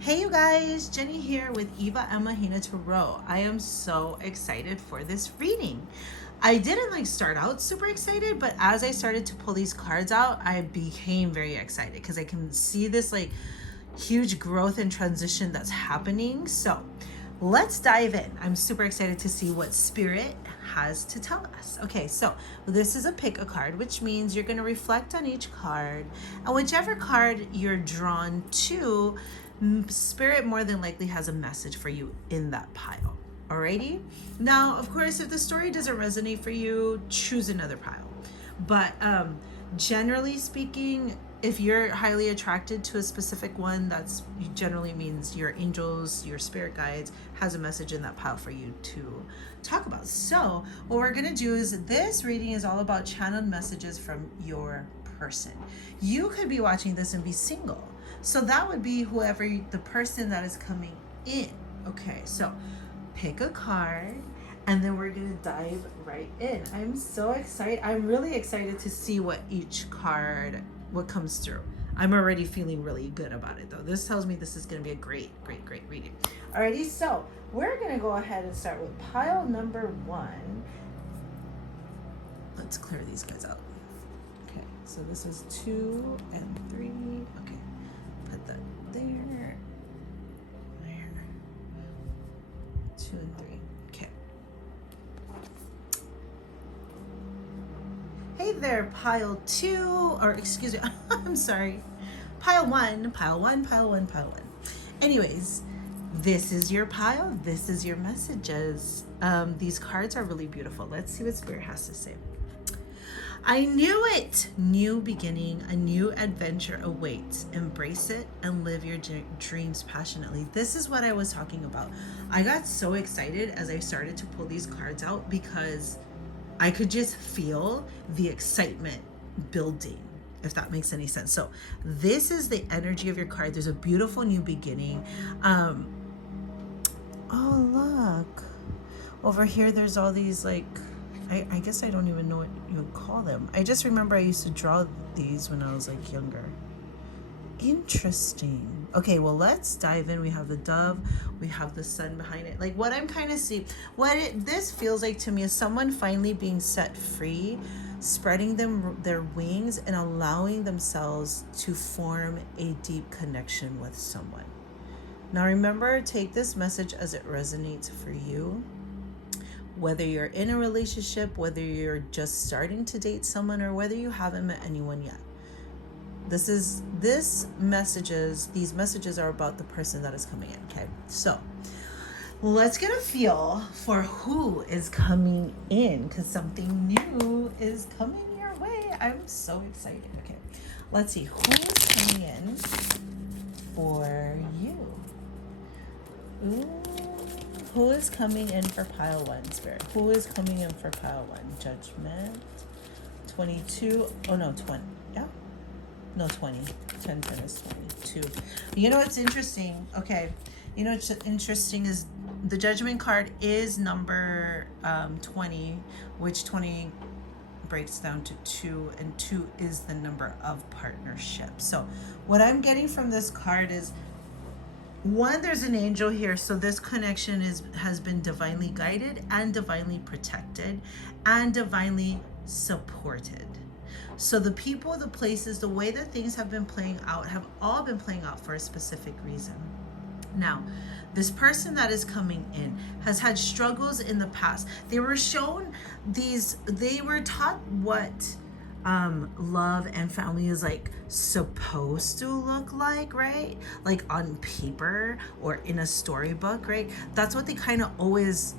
Hey you guys, Jenny here with 𝔽𝕆𝕃𝕃𝕃. I am so excited for this reading. I didn't start out super excited, but as I started to pull these cards out, I became very excited because I can see this huge growth and transition that's happening. So let's dive in. I'm super excited to see what Spirit has to tell us. Okay, so this is a pick a card, which means you're going to reflect on each card, and whichever card you're drawn to, Spirit more than likely has a message for you in that pile. Alrighty? Now, of course, if the story doesn't resonate for you, choose another pile. But generally speaking, if you're highly attracted to a specific one, that's generally means your angels, your spirit guides has a message in that pile for you to talk about. So what we're gonna do is, this reading is all about channeled messages from your person. You could be watching this and be single, so that would be whoever the person that is coming in. Okay, so pick a card and then we're gonna dive right in. I'm so excited. I'm really excited to see what comes through. I'm already feeling really good about it though. This tells me this is gonna be a great reading. Alrighty, so we're gonna go ahead and start with pile number 1. Let's clear these guys out. Okay, so this is 2 and 3. Okay, put that there. 2 and 3. Okay. Hey there, pile 2, or excuse me, I'm sorry, pile 1. Anyways, this is your pile. This is your messages. These cards are really beautiful. Let's see what Spirit has to say. I knew it! New beginning, a new adventure awaits. Embrace it and live your dreams passionately. This is what I was talking about. I got so excited as I started to pull these cards out because I could just feel the excitement building, if that makes any sense. So this is the energy of your card. There's a beautiful new beginning. Oh, look. Over here, there's all these I guess I don't even know what you would call them. I just remember I used to draw these when I was younger. Interesting. Okay, well, let's dive in. We have the dove, we have the sun behind it. What I'm kind of seeing, this feels like to me is someone finally being set free, spreading their wings and allowing themselves to form a deep connection with someone. Now remember, take this message as it resonates for you. Whether you're in a relationship, whether you're just starting to date someone, or whether you haven't met anyone yet. These messages are about the person that is coming in, okay? So let's get a feel for who is coming in, because something new is coming your way. I'm so excited. Okay, let's see who is coming in for you. Ooh. Who is coming in for pile 1, Spirit? Who is coming in for pile 1? Judgment. 22. Oh, no, 20. Yeah? No, 20. 10 is 22. You know what's interesting? Okay. You know what's interesting is the Judgment card is number 20, which 20 breaks down to 2, and 2 is the number of partnership. So what I'm getting from this card is, 1, there's an angel here, so this connection has been divinely guided and divinely protected and divinely supported. So the people, the places, the way that things have been playing out have all been playing out for a specific reason. Now, this person that is coming in has had struggles in the past. They were taught what love and family is supposed to look like, right? On paper or in a storybook, right? That's what they kind of always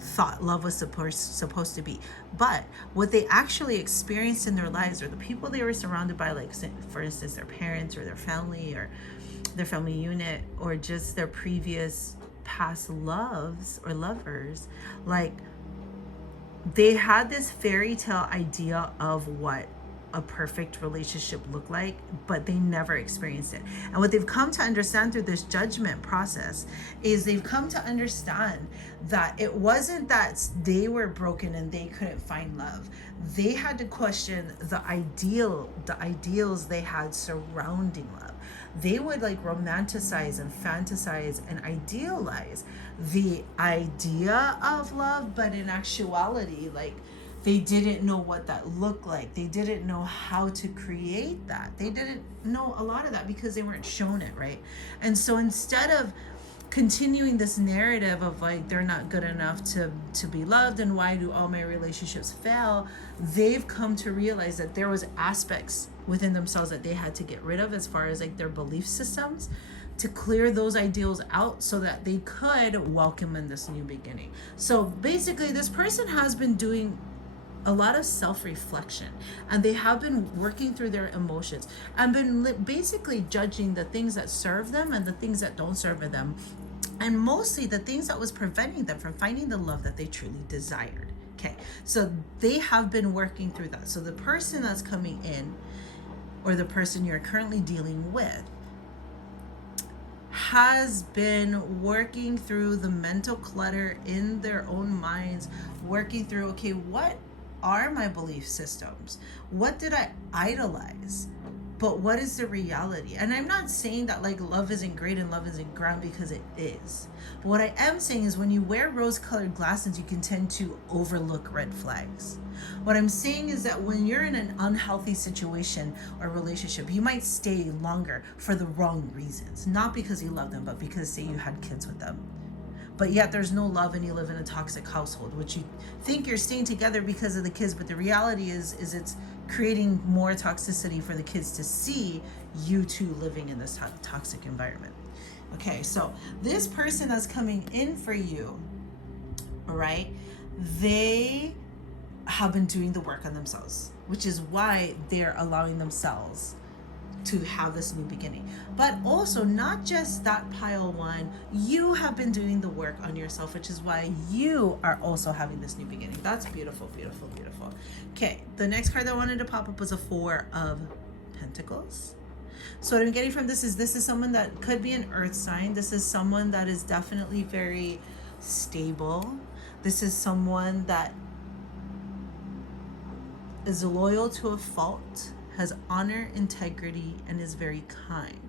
thought love was supposed to be. But what they actually experienced in their lives, or the people they were surrounded by, for instance, their parents or their family or their family unit, or just their previous past loves or lovers, they had this fairy tale idea of what a perfect relationship look like, but they never experienced it. And what they've come to understand through this judgment process is they've come to understand that it wasn't that they were broken and they couldn't find love. They had to question the ideals they had surrounding love. They would like romanticize and fantasize and idealize the idea of love, but in actuality, like, they didn't know what that looked like. They didn't know how to create that. They didn't know a lot of that because they weren't shown it, right? And so instead of continuing this narrative of like they're not good enough to be loved and why do all my relationships fail, they've come to realize that there was aspects within themselves that they had to get rid of as far as like their belief systems, to clear those ideals out so that they could welcome in this new beginning. So basically this person has been doing a lot of self-reflection, and they have been working through their emotions and been basically judging the things that serve them and the things that don't serve them, and mostly the things that was preventing them from finding the love that they truly desired. Okay, so they have been working through that. So the person that's coming in, or the person you're currently dealing with, has been working through the mental clutter in their own minds, working through, okay, what are my belief systems? What did I idolize? But what is the reality? And I'm not saying that like love isn't great and love isn't grand, because it is. But what I am saying is when you wear rose-colored glasses, you can tend to overlook red flags. What I'm saying is that when you're in an unhealthy situation or relationship, you might stay longer for the wrong reasons. Not because you love them, but because, say, you had kids with them. But yet there's no love and you live in a toxic household, which you think you're staying together because of the kids, but the reality is it's creating more toxicity for the kids to see you two living in this toxic environment. Okay, so this person that's coming in for you, all right, they have been doing the work on themselves, which is why they're allowing themselves to have this new beginning. But also, not just that pile one, you have been doing the work on yourself, which is why you are also having this new beginning. That's beautiful, beautiful, beautiful. Okay, the next card that wanted to pop up was a Four of Pentacles. So what I'm getting from this is someone that could be an earth sign. This is someone that is definitely very stable. This is someone that is loyal to a fault, has honor, integrity, and is very kind.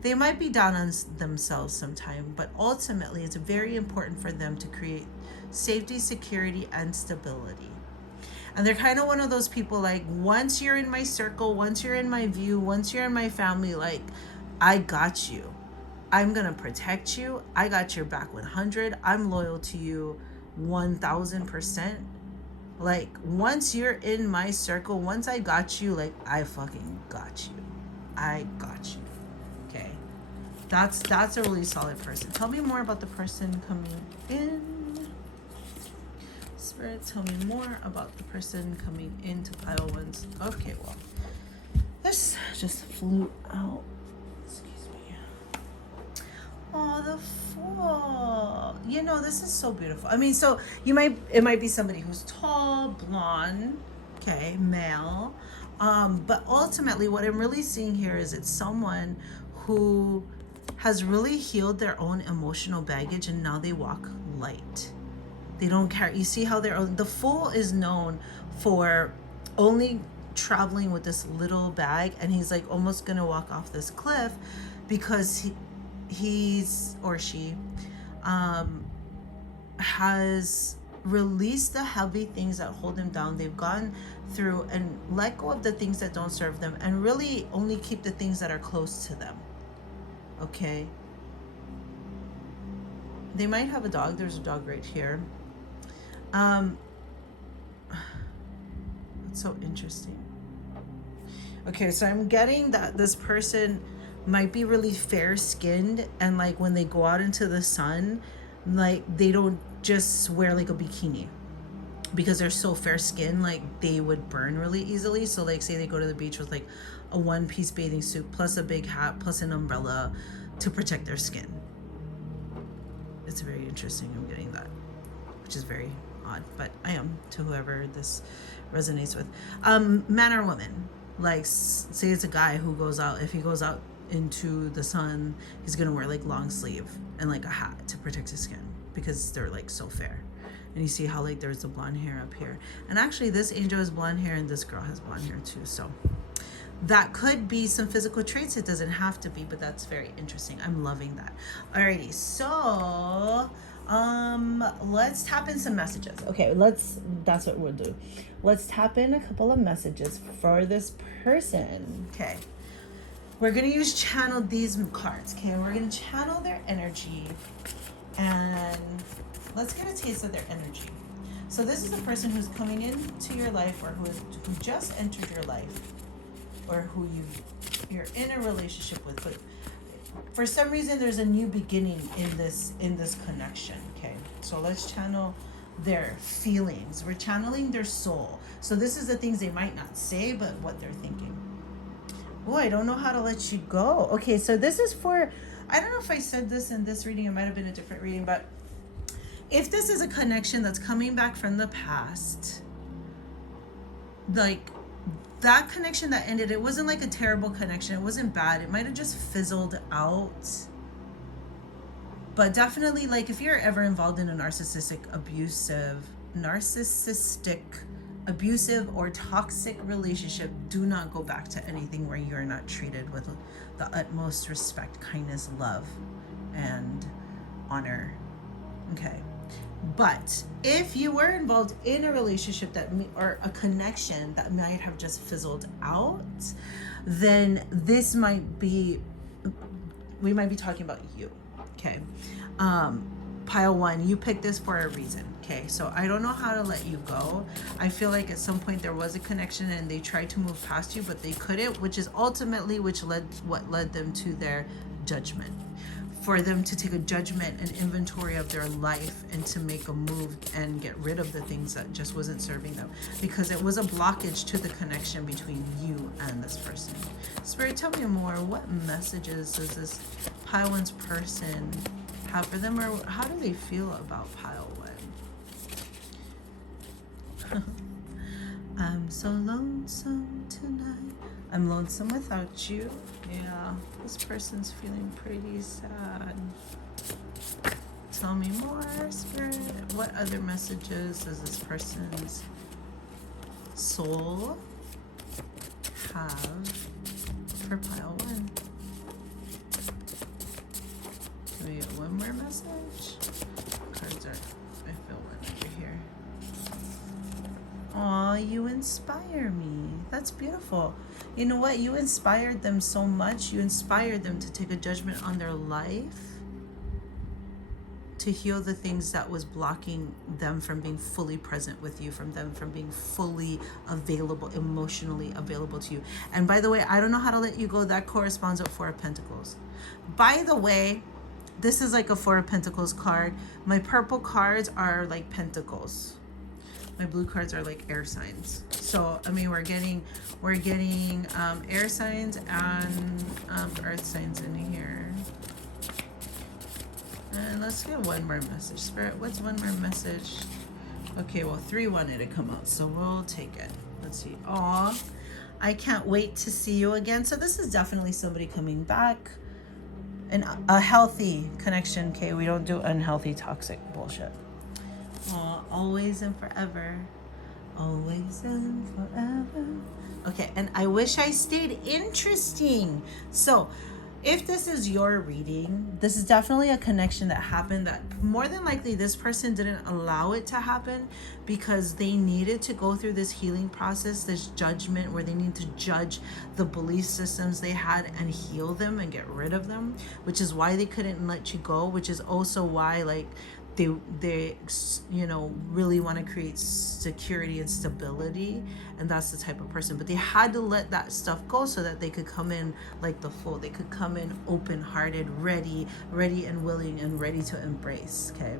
They might be down on themselves sometime, but ultimately it's very important for them to create safety, security, and stability. And they're kind of one of those people, like, once you're in my circle, once you're in my view, once you're in my family, like, I got you. I'm gonna protect you. I got your back 100. I'm loyal to you 1000%. Like, once you're in my circle, once I got you, like, I fucking got you. I got you. Okay. That's a really solid person. Tell me more about the person coming in. Spirit, tell me more about the person coming into pile ones. Okay, well, this just flew out. Excuse me. Oh, the Fool. You know, this is so beautiful. I mean, so it might be somebody who's tall, blonde, okay, male. But ultimately what I'm really seeing here is it's someone who has really healed their own emotional baggage, and now they walk light. They don't care. You see how the Fool is known for only traveling with this little bag, and he's like almost gonna walk off this cliff because he's or she has released the heavy things that hold them down. They've gone through and let go of the things that don't serve them and really only keep the things that are close to them. Okay, they might have a dog. There's a dog right here. It's so interesting. Okay, so I'm getting that this person might be really fair skinned, and like when they go out into the sun, like they don't just wear like a bikini because they're so fair skinned, like they would burn really easily. So like say they go to the beach with like a one-piece bathing suit plus a big hat plus an umbrella to protect their skin. It's very interesting. I'm getting that, which is very odd, but I am to whoever this resonates with. Man or woman, like say it's a guy who goes out, if he goes out into the sun, he's gonna wear like long sleeve and like a hat to protect his skin because they're like so fair. And you see how like there's the blonde hair up here, and actually this angel has blonde hair and this girl has blonde hair too, so that could be some physical traits. It doesn't have to be, but that's very interesting. I'm loving that. Alrighty, so let's tap in some messages. Okay, that's what we'll do. Let's tap in a couple of messages for this person. Okay, we're gonna use channel these cards. Okay, we're gonna channel their energy, and let's get a taste of their energy. So this is a person who's coming into your life, or who just entered your life, or who you're in a relationship with, but for some reason there's a new beginning in this connection. Okay, so let's channel their feelings. We're channeling their soul. So this is the things they might not say, but what they're thinking. Oh, I don't know how to let you go. Okay, so this is for, I don't know if I said this in this reading, it might have been a different reading, but if this is a connection that's coming back from the past, like that connection that ended, it wasn't like a terrible connection, it wasn't bad, it might have just fizzled out. But definitely, like, if you're ever involved in a narcissistic, abusive or toxic relationship, do not go back to anything where you're not treated with the utmost respect, kindness, love, and honor. Okay. But if you were involved in a relationship or a connection that might have just fizzled out, then we might be talking about you. Okay. Pile 1, you picked this for a reason. Okay, so I don't know how to let you go. I feel like at some point there was a connection and they tried to move past you, but they couldn't, which is ultimately what led them to their judgment. For them to take a judgment and inventory of their life and to make a move and get rid of the things that just wasn't serving them, because it was a blockage to the connection between you and this person. Spirit, tell me more. What messages does this pile 1's person have for them, or how do they feel about pile 1? I'm so lonesome tonight. I'm lonesome without you. Yeah, this person's feeling pretty sad. Tell me more, Spirit. What other messages does this person's soul have for pile 1? Can we get one more message? Cards are, I feel one over here. Aw, you inspire me. That's beautiful. You know what? You inspired them so much. You inspired them to take a judgment on their life, to heal the things that was blocking them from being fully present with you, from being fully available, emotionally available to you. And by the way, I don't know how to let you go. That corresponds with 4 of Pentacles. By the way, this is like a 4 of Pentacles card. My purple cards are like pentacles. My blue cards are like air signs. So, I mean, we're getting air signs and earth signs in here. And let's get one more message. Spirit, what's one more message? Okay, well, 3 wanted to come out, so we'll take it. Let's see. Aw, I can't wait to see you again. So this is definitely somebody coming back. And a healthy connection, okay? We don't do unhealthy, toxic bullshit. Always and forever. Always and forever. Okay, and I wish I stayed interesting. So, if this is your reading, this is definitely a connection that happened that more than likely this person didn't allow it to happen because they needed to go through this healing process, this judgment where they need to judge the belief systems they had and heal them and get rid of them, which is why they couldn't let you go, which is also why like they really want to create security and stability, and that's the type of person. But they had to let that stuff go so that they could come in like the full. They could come in open-hearted, ready and willing and ready to embrace. Okay,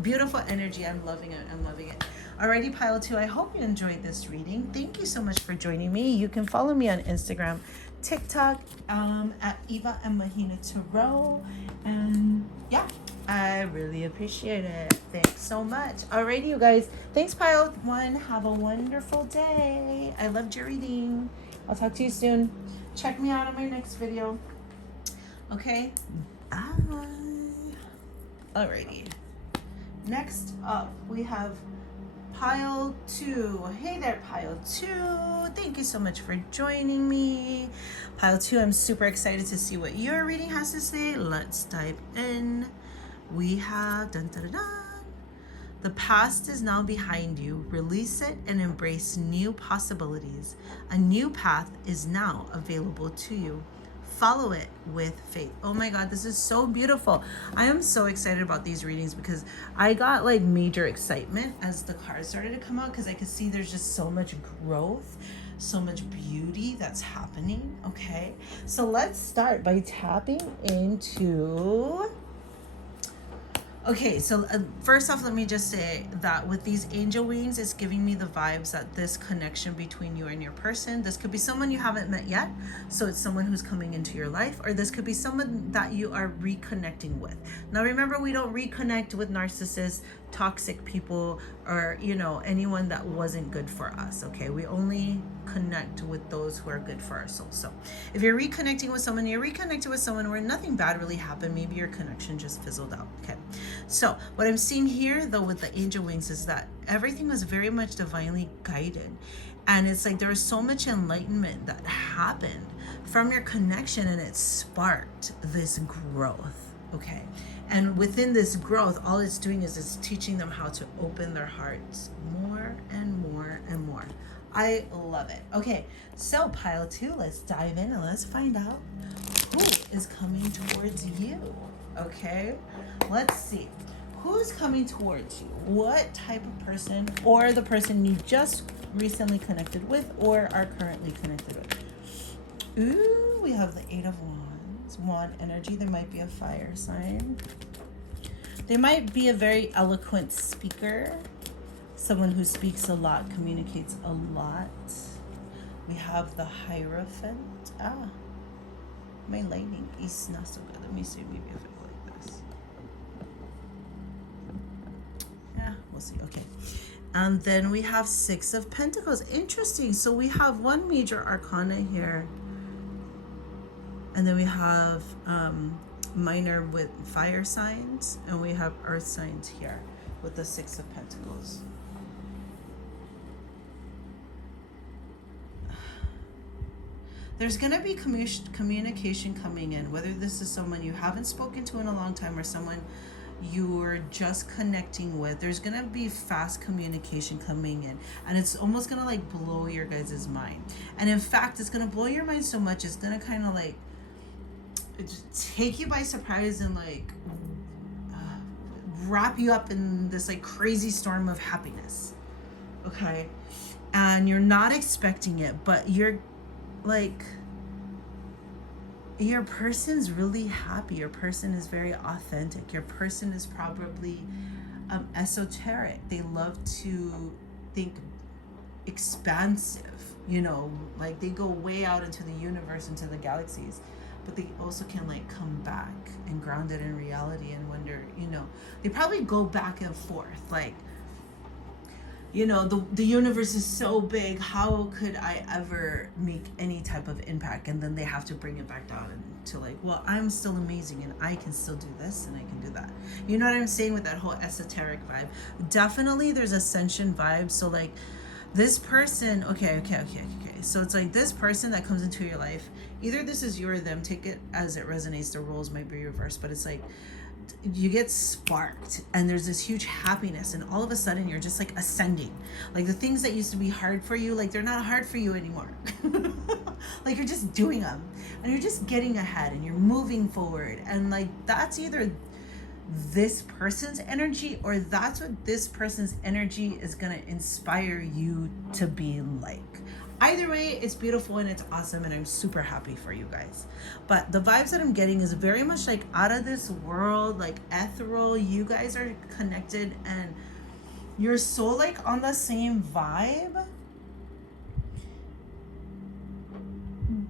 beautiful energy. I'm loving it. Alrighty, pile 2, I hope you enjoyed this reading. Thank you so much for joining me. You can follow me on Instagram, TikTok, at ᖪOOK, and yeah, I really appreciate it. Thanks so much. Alrighty, you guys. Thanks, Pile 1. Have a wonderful day. I loved your reading. I'll talk to you soon. Check me out on my next video. Okay? Bye. Alrighty. Next up, we have Pile 2. Hey there, Pile 2. Thank you so much for joining me. Pile 2, I'm super excited to see what your reading has to say. Let's dive in. We have dun, dun, dun, dun. The past is now behind you. Release it and embrace new possibilities. A new path is now available to you. Follow it with faith. Oh my God, this is so beautiful. I am so excited about these readings because I got like major excitement as the cards started to come out because I could see there's just so much growth, so much beauty that's happening. Okay, so let's start by tapping into... Okay, so first off, let me just say that with these angel wings, it's giving me the vibes that this connection between you and your person, this could be someone you haven't met yet, so it's someone who's coming into your life, or this could be someone that you are reconnecting with. Now remember, we don't reconnect with narcissists, toxic people, or anyone that wasn't good for us. Okay, we only connect with those who are good for our soul. So if you're reconnecting with someone, you're reconnected with someone where nothing bad really happened. Maybe your connection just fizzled out. Okay, so what I'm seeing here though with the angel wings is that everything was very much divinely guided, and it's like there was so much enlightenment that happened from your connection, and it sparked this growth. Okay, and within this growth, all it's doing is it's teaching them how to open their hearts more and more and more. I love it. Okay, so Pile 2, let's dive in and let's find out who is coming towards you. Okay, let's see. Who's coming towards you? What type of person, or the person you just recently connected with or are currently connected with? Ooh, we have the 8 of Wands. Wand energy. There might be a fire sign. They might be a very eloquent speaker. Someone who speaks a lot, communicates a lot. We have the Hierophant. My lighting is not so good. Let me see, maybe if I go like this. Yeah, we'll see. Okay. And then we have 6 of Pentacles. Interesting. So we have one major arcana here. And then we have minor with fire signs. And we have earth signs here with the 6 of Pentacles. There's going to be communication coming in, whether this is someone you haven't spoken to in a long time or someone you're just connecting with. There's going to be fast communication coming in, and it's almost going to like blow your guys' mind. And in fact, it's going to blow your mind so much, it's going to kind of like take you by surprise and like wrap you up in this like crazy storm of happiness. Okay, and you're not expecting it, but you're like, your person's really happy. Your person is very authentic. Your person is probably esoteric. They love to think expansive, like they go way out into the universe, into the galaxies, but they also can like come back and ground it in reality and wonder, they probably go back and forth, like, the universe is so big, how could I ever make any type of impact? And then they have to bring it back down to like, well, I'm still amazing and I can still do this and I can do that. You know what I'm saying with that whole esoteric vibe? Definitely there's ascension vibe. So like this person, okay. So it's like this person that comes into your life, either this is you or them, take it as it resonates. The roles might be reversed, but it's like, you get sparked and there's this huge happiness, and all of a sudden you're just like ascending. Like the things that used to be hard for you, like they're not hard for you anymore. Like you're just doing them and you're just getting ahead and you're moving forward, and like that's either this person's energy or that's what this person's energy is going to inspire you to be like. Either way, it's beautiful and it's awesome, and I'm super happy for you guys. But the vibes that I'm getting is very much like out of this world, like ethereal. You guys are connected and you're so like on the same vibe.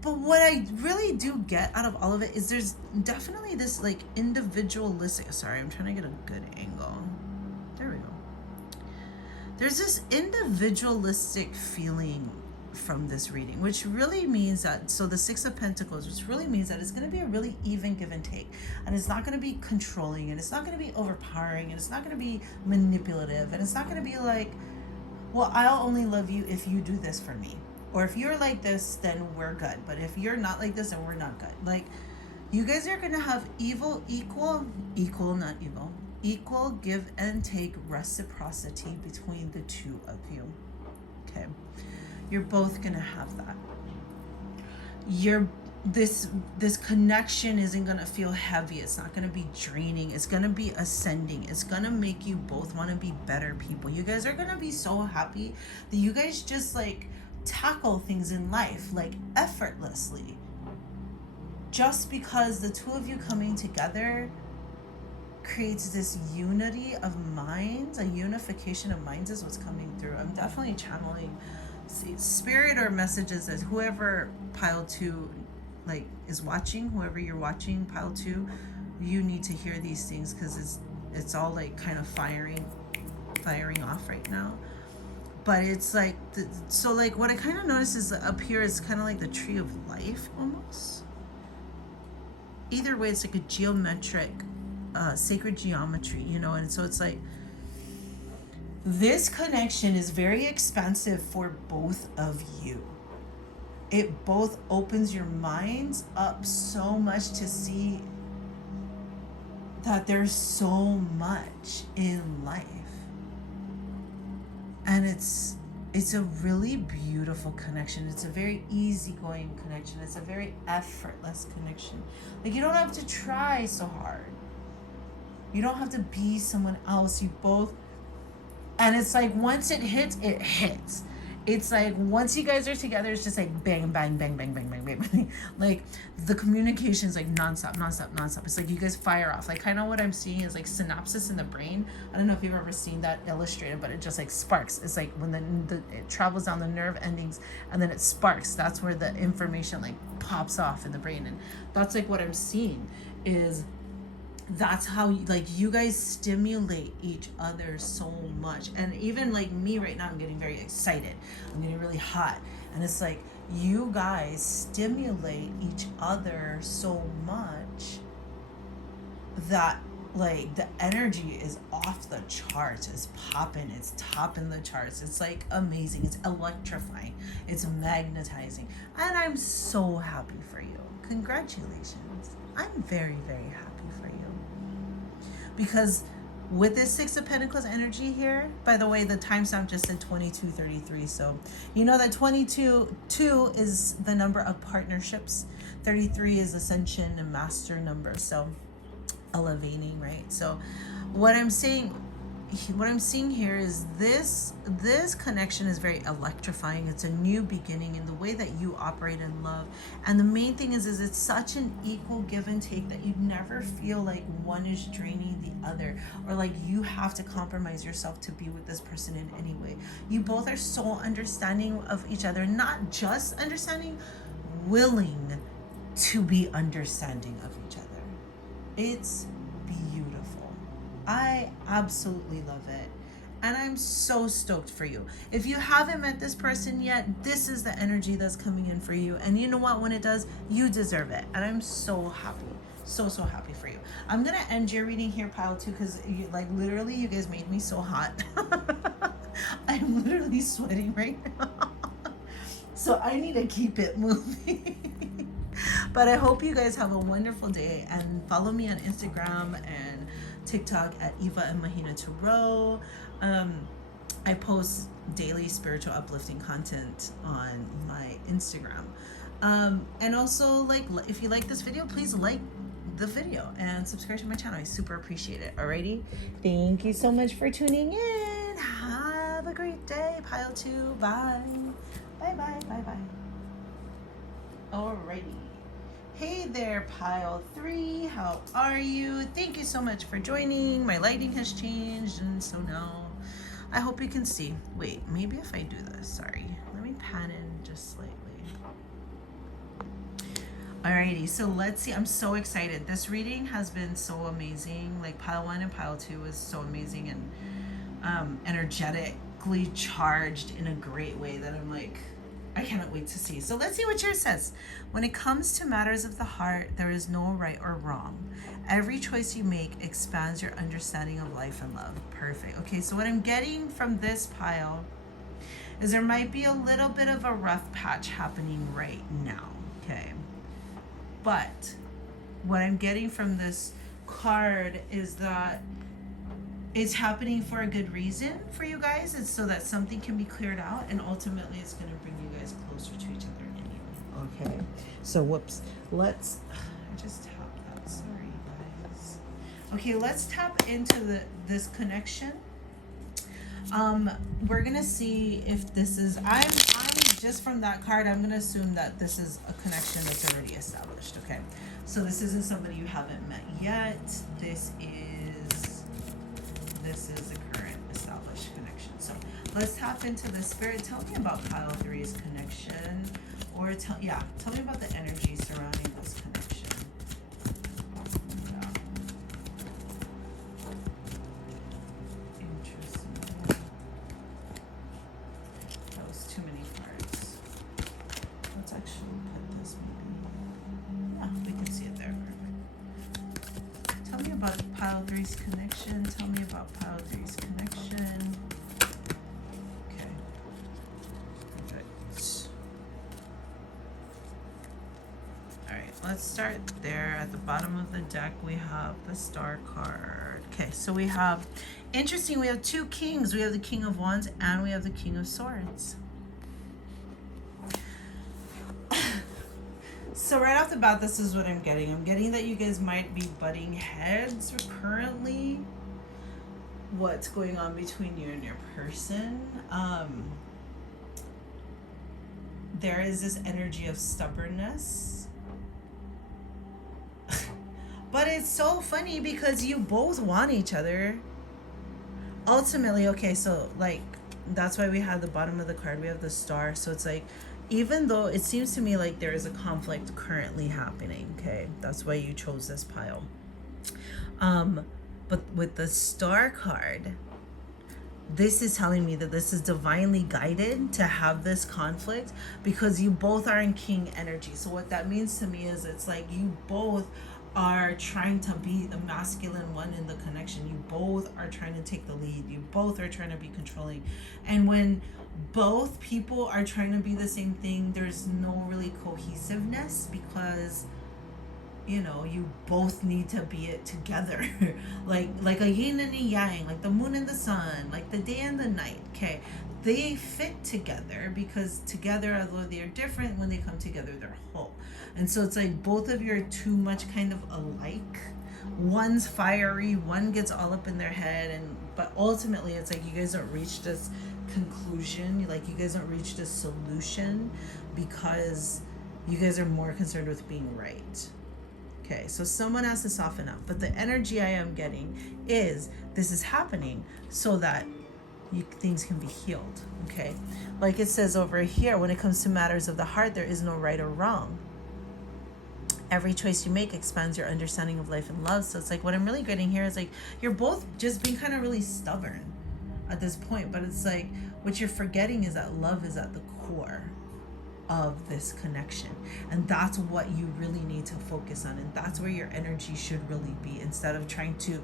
but what I really do get out of all of it is there's definitely this like individualistic, sorry, I'm trying to get a good angle. There we go. There's this individualistic feeling from this reading, which really means that, so the Six of Pentacles, which really means that it's going to be a really even give and take, and it's not going to be controlling, and it's not going to be overpowering, and it's not going to be manipulative, and it's not going to be like, well, I'll only love you if you do this for me, or if you're like this, then we're good, but if you're not like this, then we're not good. Like, you guys are going to have equal give and take reciprocity between the two of you. Okay, you're both gonna have that. This connection isn't gonna feel heavy. It's not gonna be draining. It's gonna be ascending. It's gonna make you both want to be better people. You guys are gonna be so happy that you guys just like tackle things in life like effortlessly, just because the two of you coming together creates this unity of minds. A unification of minds is what's coming through. I'm definitely channeling spirit or messages as whoever pile 2 like is watching, whoever you're watching pile 2, you need to hear these things, because it's all like kind of firing off right now. But it's like so like what I kind of notice is up here is kind of like the tree of life almost. Either way, it's like a geometric sacred geometry, you know. And so it's like this connection is very expansive for both of you. It both opens your minds up so much to see that there's so much in life, and it's a really beautiful connection. It's a very easygoing connection. It's a very effortless connection. Like, you don't have to try so hard. You don't have to be someone else. You both, and it's like once it hits, it hits. It's like once you guys are together, it's just like bang, bang, bang, bang, bang, bang, bang, bang. Like the communication is like nonstop, nonstop, nonstop. It's like you guys fire off. Like kind of what I'm seeing is like synapses in the brain. I don't know if you've ever seen that illustrated, but it just like sparks. It's like when it travels down the nerve endings and then it sparks. That's where the information like pops off in the brain. And that's like what I'm seeing is that's how like you guys stimulate each other so much. And even like me right now, I'm getting very excited, I'm getting really hot, and it's like you guys stimulate each other so much that like the energy is off the charts. It's popping, it's topping the charts. It's like amazing, it's electrifying, it's magnetizing, and I'm so happy for you. Congratulations. I'm very, very happy for you. Because with this Six of Pentacles energy here, by the way, the timestamp just said 2233. So you know that 22 is the number of partnerships. 33 is ascension and master number. So elevating, right? So what I'm seeing here is this connection is very electrifying. It's a new beginning in the way that you operate in love. And the main thing is it's such an equal give and take that you never feel like one is draining the other, or like you have to compromise yourself to be with this person in any way. You both are so understanding of each other, not just understanding, willing to be understanding of each other. It's beautiful. I absolutely love it. And I'm so stoked for you. If you haven't met this person yet, this is the energy that's coming in for you. And you know what? When it does, you deserve it. And I'm so happy. So happy for you. I'm going to end your reading here, pile 2, because like literally you guys made me so hot. I'm literally sweating right now. So I need to keep it moving. But I hope you guys have a wonderful day, and follow me on Instagram and TikTok at ᖪOOK. I post daily spiritual uplifting content on my Instagram. And also, like, if you like this video, please like the video and subscribe to my channel. I super appreciate it. Alrighty, thank you so much for tuning in. Have a great day, pile 2. Bye. Bye. Alrighty. Hey there, pile 3. How are you? Thank you so much for joining. My lighting has changed, and so now I hope you can see. Wait, maybe if I do this, sorry. Let me pan in just slightly. Alrighty, so let's see. I'm so excited. This reading has been so amazing. Like pile 1 and pile 2 was so amazing and energetically charged in a great way that I'm like, I cannot wait to see. So let's see what yours says. When it comes to matters of the heart, there is no right or wrong. Every choice you make expands your understanding of life and love. Perfect. Okay, so what I'm getting from this pile is there might be a little bit of a rough patch happening right now. Okay. But what I'm getting from this card is that it's happening for a good reason for you guys. It's so that something can be cleared out, and ultimately it's going to bring you guys closer to each other anyway. Okay. So whoops. I just tapped that. Sorry, guys. Okay, let's tap into this connection. We're gonna see if this is. I'm just from that card. I'm gonna assume that this is a connection that's already established. Okay, so this isn't somebody you haven't met yet. This is a current established connection. So let's tap into the spirit. Tell me about pile 3's connection, or tell me about the energy surrounding this connection. Pile 3's connection. Tell me about pile 3's connection. Okay. Perfect. Alright, let's start there. At the bottom of the deck, we have the Star card. Okay, so we have, interesting, we have 2 kings. We have the King of Wands and we have the King of Swords. So right off the bat, this is what I'm getting. I'm getting that you guys might be butting heads currently. What's going on between you and your person? There is this energy of stubbornness. But it's so funny because you both want each other. Ultimately, okay, so like, that's why we have the bottom of the card. We have the Star. So it's like, even though it seems to me like there is a conflict currently happening, okay, that's why you chose this pile. But with the Star card, this is telling me that this is divinely guided to have this conflict because you both are in king energy. So what that means to me is it's like you both are trying to be the masculine one in the connection. You both are trying to take the lead. You both are trying to be controlling. And when both people are trying to be the same thing, there's no really cohesiveness because, you know, you both need to be it together. like a yin and a yang, like the moon and the sun, like the day and the night. Okay, they fit together because together, although they're different, when they come together they're whole. And so it's like both of you are too much kind of alike. One's fiery, one gets all up in their head, but ultimately it's like you guys don't reach this conclusion, like you guys don't reach this solution because you guys are more concerned with being right. Okay, so someone has to soften up, but the energy I am getting is this is happening so that things can be healed. Okay, like it says over here, when it comes to matters of the heart, there is no right or wrong. Every choice you make expands your understanding of life and love. So it's like what I'm really getting here is like you're both just being kind of really stubborn at this point, but it's like what you're forgetting is that love is at the core of this connection, and that's what you really need to focus on, and that's where your energy should really be, instead of trying to,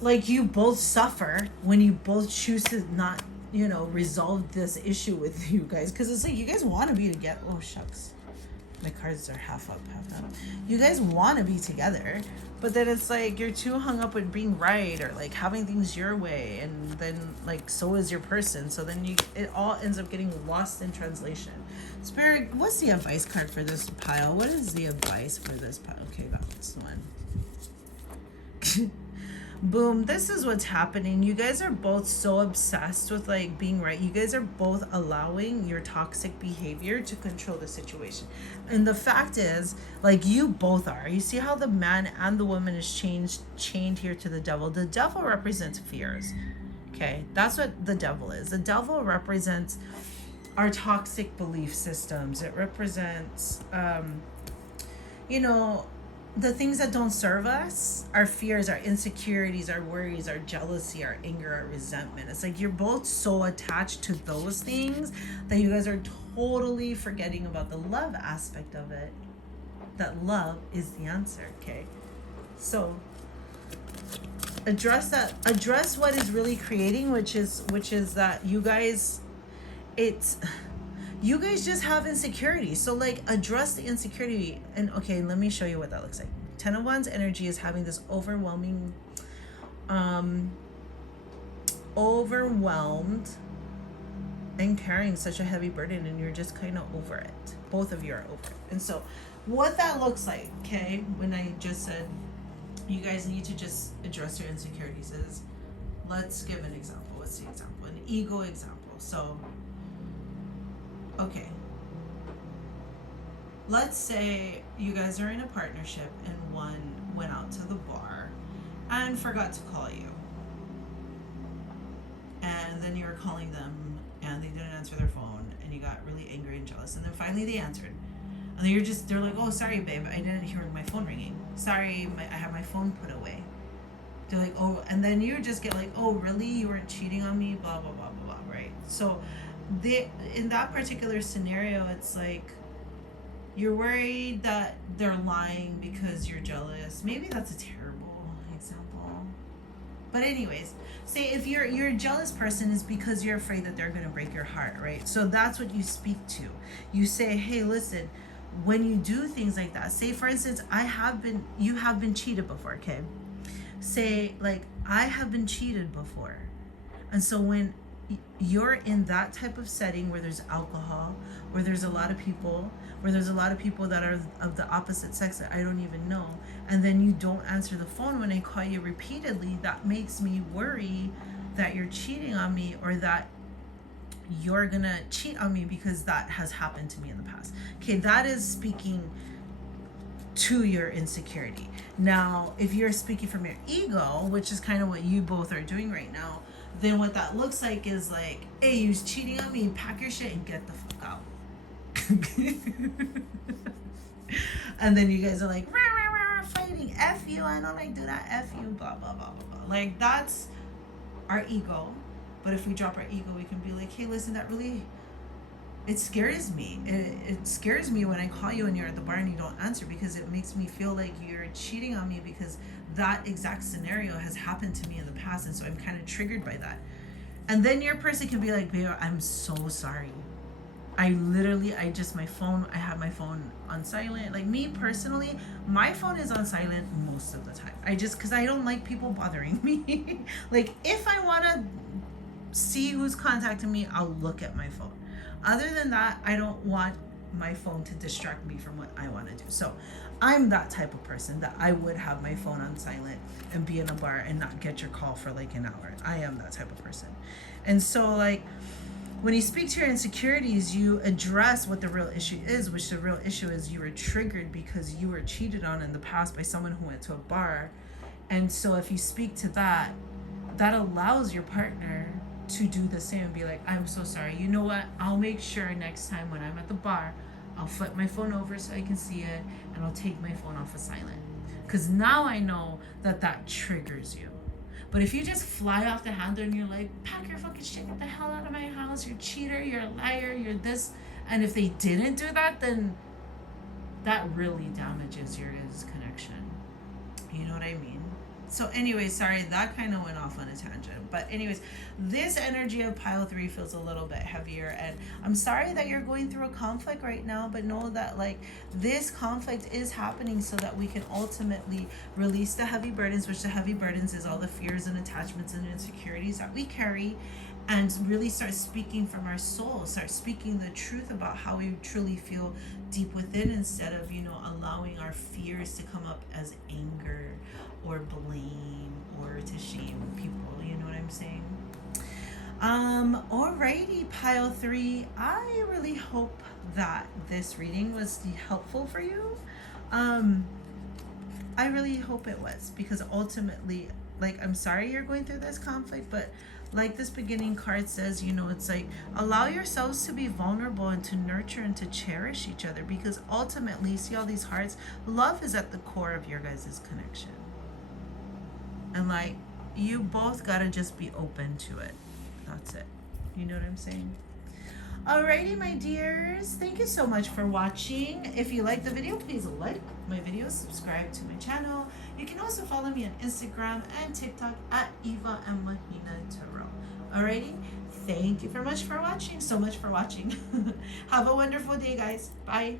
like, you both suffer when you both choose to not, you know, resolve this issue with you guys, because it's like you guys want to be together. Oh shucks, my cards are half up, half down. You guys want to be together, but then it's like you're too hung up with being right or like having things your way, and then like so is your person. So then it all ends up getting lost in translation. Spirit, what's the advice card for this pile? What is the advice for this pile? Okay, that's the one. Boom, this is what's happening. You guys are both so obsessed with like being right. You guys are both allowing your toxic behavior to control the situation. And the fact is, like, you both are. You see how the man and the woman is chained here to the devil. The devil represents fears. Okay, that's what the devil is. The devil represents our toxic belief systems. It represents you know, the things that don't serve us, our fears, our insecurities, our worries, our jealousy, our anger, our resentment. It's like you're both so attached to those things that you guys are totally forgetting about the love aspect of it. That love is the answer, okay? So address that, address what is really creating, which is that you guys, you guys just have insecurity. So like address the insecurity. And okay, let me show you what that looks like. 10 of Wands energy is having this overwhelming, overwhelmed and carrying such a heavy burden, and you're just kind of over it. Both of you are over it. And so what that looks like, okay, when I just said you guys need to just address your insecurities is, let's give an example. What's the example? An ego example. So okay, let's say you guys are in a partnership and one went out to the bar and forgot to call you. And then you were calling them and they didn't answer their phone and you got really angry and jealous. And then finally they answered. And then they're like, oh, sorry, babe, I didn't hear my phone ringing. Sorry, I have my phone put away. They're like, oh, and then you just get like, oh, really? You weren't cheating on me? Blah, blah, blah, blah, blah, right? So in that particular scenario, it's like you're worried that they're lying because you're jealous. Maybe that's a terrible example, but anyways, say if you're a jealous person is because you're afraid that they're going to break your heart, right? So that's what you speak to. You say, hey, listen, when you do things like that, say for instance, you have been cheated before, okay? Say like, I have been cheated before. And so when you're in that type of setting where there's alcohol, where there's a lot of people, that are of the opposite sex that I don't even know, and then you don't answer the phone when I call you repeatedly, that makes me worry that you're cheating on me, or that you're gonna cheat on me, because that has happened to me in the past. Okay, that is speaking to your insecurity. Now, if you're speaking from your ego, which is kind of what you both are doing right now, then what that looks like is like, hey, you're cheating on me, pack your shit and get the fuck out. And then you guys are like, rah, rah, rah, fighting, F you, I don't like do that, F you, blah, blah, blah, blah, blah. Like, that's our ego. But if we drop our ego, we can be like, hey, listen, that really, it scares me. It scares me when I call you and you're at the bar and you don't answer, because it makes me feel like you're cheating on me, because that exact scenario has happened to me in the past, and so I'm kind of triggered by that. And then your person can be like, babe, I'm so sorry. I have my phone on silent. Like me personally, my phone is on silent most of the time. Because I don't like people bothering me. Like if I want to see who's contacting me, I'll look at my phone. Other than that, I don't want my phone to distract me from what I want to do. So I'm that type of person that I would have my phone on silent and be in a bar and not get your call for like an hour. I am that type of person. And so like, when you speak to your insecurities, you address what the real issue is, which the real issue is you were triggered because you were cheated on in the past by someone who went to a bar. And so if you speak to that, that allows your partner to do the same and be like, I'm so sorry. You know what? I'll make sure next time when I'm at the bar, I'll flip my phone over so I can see it, and I'll take my phone off of silent. Because now I know that triggers you. But if you just fly off the handle and you're like, pack your fucking shit, get the hell out of my house, you're a cheater, you're a liar, you're this. And if they didn't do that, then that really damages your connection. You know what I mean? So anyway, sorry, that kind of went off on a tangent. But anyways, this energy of pile 3 feels a little bit heavier. And I'm sorry that you're going through a conflict right now, but know that like this conflict is happening so that we can ultimately release the heavy burdens, which the heavy burdens is all the fears and attachments and insecurities that we carry, and really start speaking from our soul, start speaking the truth about how we truly feel deep within, instead of, allowing our fears to come up as anger or blame or to shame people. You know what I'm saying? Alrighty, pile 3. I really hope that this reading was helpful for you. I really hope it was, because ultimately, like, I'm sorry you're going through this conflict, but like this beginning card says, you know, it's like allow yourselves to be vulnerable and to nurture and to cherish each other, because ultimately, see all these hearts, love is at the core of your guys' connection. And like, you both gotta just be open to it. That's it. You know what I'm saying? Alrighty, my dears, thank you so much for watching. If you like the video, please like my video, subscribe to my channel. You can also follow me on Instagram and TikTok at ᖪOOK. Alrighty, thank you so much for watching. Have a wonderful day, guys. Bye.